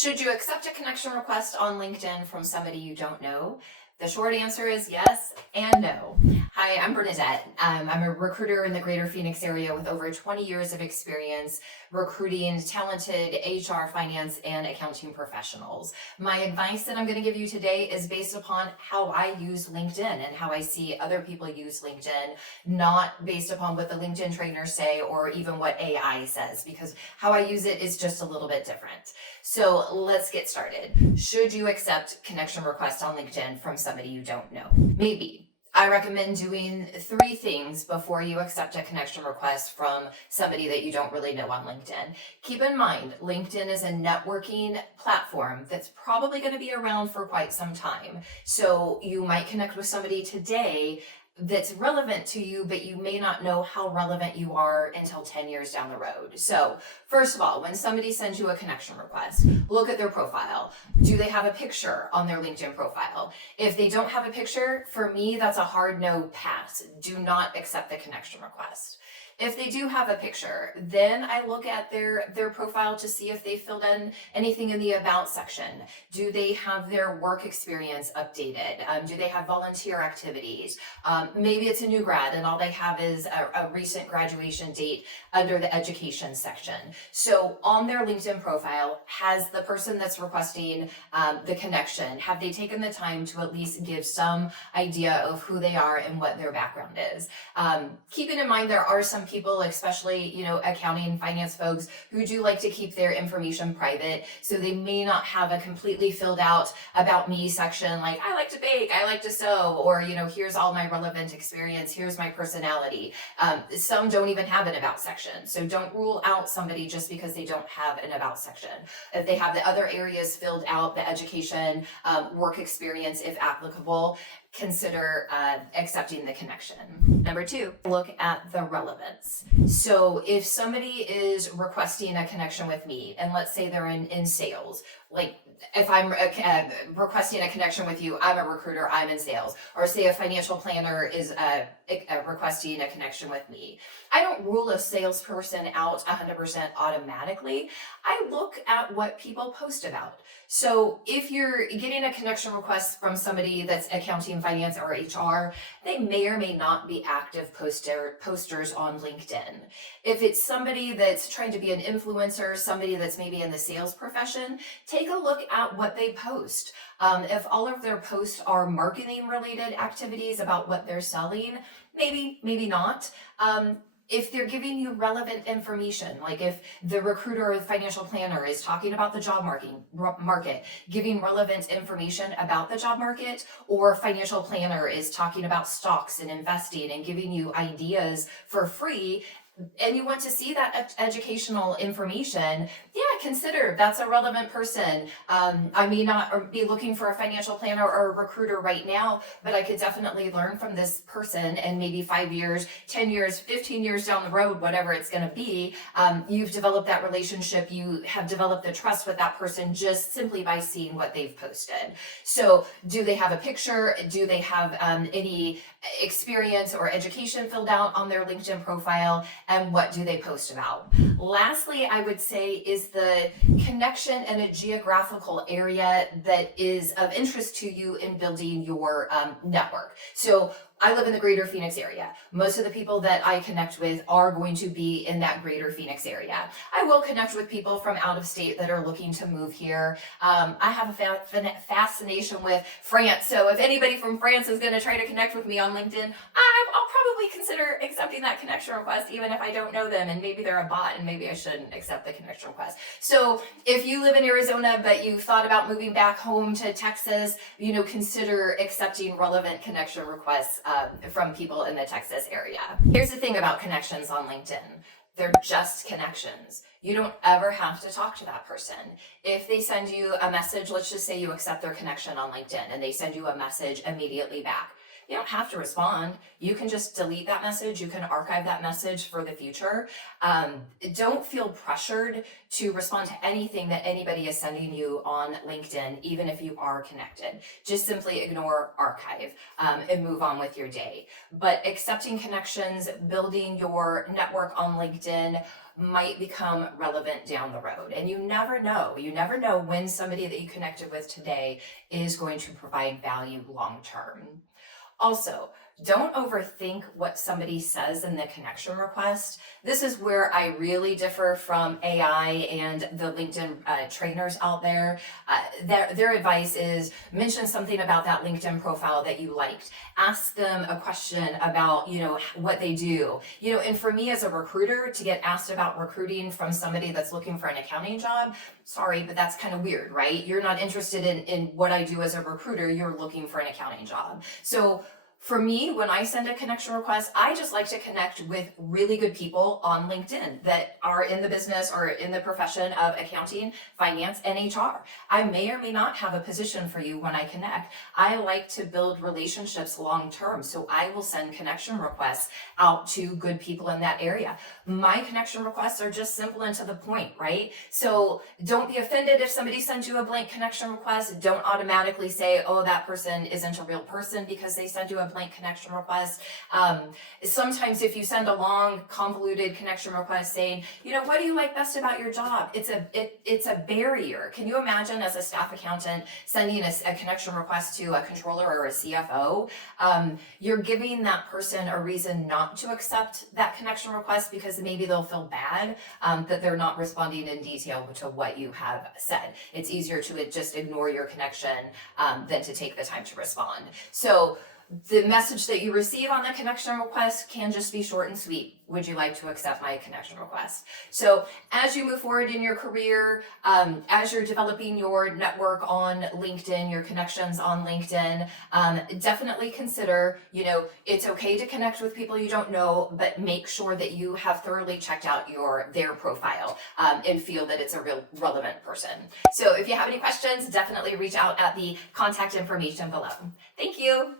Should you accept a connection request on LinkedIn from somebody you don't know? The short answer is yes and no. Hi, I'm Bernadette. I'm a recruiter in the greater Phoenix area with over 20 years of experience recruiting talented HR, finance, and accounting professionals. My advice that I'm going to give you today is based upon how I use LinkedIn and how I see other people use LinkedIn, not based upon what the LinkedIn trainers say or even what AI says, because how I use it is just a little bit different. So let's get started. Should you accept connection requests on LinkedIn from somebody you don't know? Maybe. I recommend doing 3 things before you accept a connection request from somebody that you don't really know on LinkedIn. Keep in mind, LinkedIn is a networking platform that's probably going to be around for quite some time. So you might connect with somebody today that's relevant to you, but you may not know how relevant you are until 10 years down the road. So first of all, when somebody sends you a connection request, look at their profile. Do they have a picture on their LinkedIn profile? If they don't have a picture, for me, that's a hard no pass. Do not accept the connection request. If they do have a picture, then I look at their profile to see if they filled in anything in the about section. Do they have their work experience updated? Do they have volunteer activities? Maybe it's a new grad and all they have is a recent graduation date under the education section. So on their LinkedIn profile, has the person that's requesting the connection, have they taken the time to at least give some idea of who they are and what their background is? Keeping in mind there are some people, especially, accounting, finance folks, who do like to keep their information private. So they may not have a completely filled out about me section, like I like to bake, I like to sew, or, here's all my relevant experience, here's my personality. Some don't even have an about section. So don't rule out somebody just because they don't have an about section. If they have the other areas filled out, the education, work experience, if applicable, consider accepting the connection. Number 2, look at the relevance. So if somebody is requesting a connection with me, and let's say they're in sales, like if I'm requesting a connection with you, I'm a recruiter, I'm in sales, or say a financial planner is requesting a connection with me. I don't rule a salesperson out 100% automatically. I look at what people post about. So if you're getting a connection request from somebody that's accounting, finance, or HR, they may or may not be active posters on LinkedIn. If it's somebody that's trying to be an influencer, somebody that's maybe in the sales profession, take a look at what they post. If all of their posts are marketing related activities about what they're selling, maybe not. If they're giving you relevant information, like if the recruiter or the financial planner is talking about the job market, giving relevant information about the job market, or financial planner is talking about stocks and investing and giving you ideas for free, and you want to see that educational information, consider that's a relevant person. I may not be looking for a financial planner or a recruiter right now, but I could definitely learn from this person, and maybe 5 years, 10 years, 15 years down the road, whatever it's going to be, you've developed that relationship, you have developed the trust with that person just simply by seeing what they've posted. So do they have a picture? Do they have any experience or education filled out on their LinkedIn profile? And what do they post about? Lastly, I would say is the connection in a geographical area that is of interest to you in building your network. So I live in the greater Phoenix area. Most of the people that I connect with are going to be in that greater Phoenix area. I will connect with people from out of state that are looking to move here. I have a fascination with France. So if anybody from France is going to try to connect with me on LinkedIn, I'll probably consider accepting that connection request, even if I don't know them, and maybe they're a bot and maybe I shouldn't accept the connection request. So if you live in Arizona, but you've thought about moving back home to Texas, consider accepting relevant connection requests from people in the Texas area. Here's the thing about connections on LinkedIn. They're just connections. You don't ever have to talk to that person. If they send you a message, let's just say you accept their connection on LinkedIn and they send you a message immediately back. You don't have to respond. You can just delete that message. You can archive that message for the future. Don't feel pressured to respond to anything that anybody is sending you on LinkedIn, even if you are connected. Just simply ignore, archive, and move on with your day. But accepting connections, building your network on LinkedIn, might become relevant down the road. And you never know. You never know when somebody that you connected with today is going to provide value long term. Also, don't overthink what somebody says in the connection request. This is where I really differ from AI and the LinkedIn trainers out there. Their advice is mention something about that LinkedIn profile that you liked. Ask them a question about, what they do. And for me as a recruiter to get asked about recruiting from somebody that's looking for an accounting job, sorry, but that's kind of weird, right? You're not interested in what I do as a recruiter. You're looking for an accounting job. So for me, when I send a connection request, I just like to connect with really good people on LinkedIn that are in the business or in the profession of accounting, finance, and HR. I may or may not have a position for you when I connect. I like to build relationships long term, so I will send connection requests out to good people in that area. My connection requests are just simple and to the point, right? So don't be offended if somebody sends you a blank connection request. Don't automatically say, oh, that person isn't a real person because they send you a blank connection request. Sometimes if you send a long, convoluted connection request saying, what do you like best about your job? It's a barrier. Can you imagine as a staff accountant sending a connection request to a controller or a CFO? You're giving that person a reason not to accept that connection request because maybe they'll feel bad that they're not responding in detail to what you have said. It's easier to just ignore your connection than to take the time to respond. So the message that you receive on the connection request can just be short and sweet. Would you like to accept my connection request? So as you move forward in your career, as you're developing your network on LinkedIn, your connections on LinkedIn, definitely consider, it's okay to connect with people you don't know, but make sure that you have thoroughly checked out their profile and feel that it's a real relevant person. So if you have any questions, definitely reach out at the contact information below. Thank you.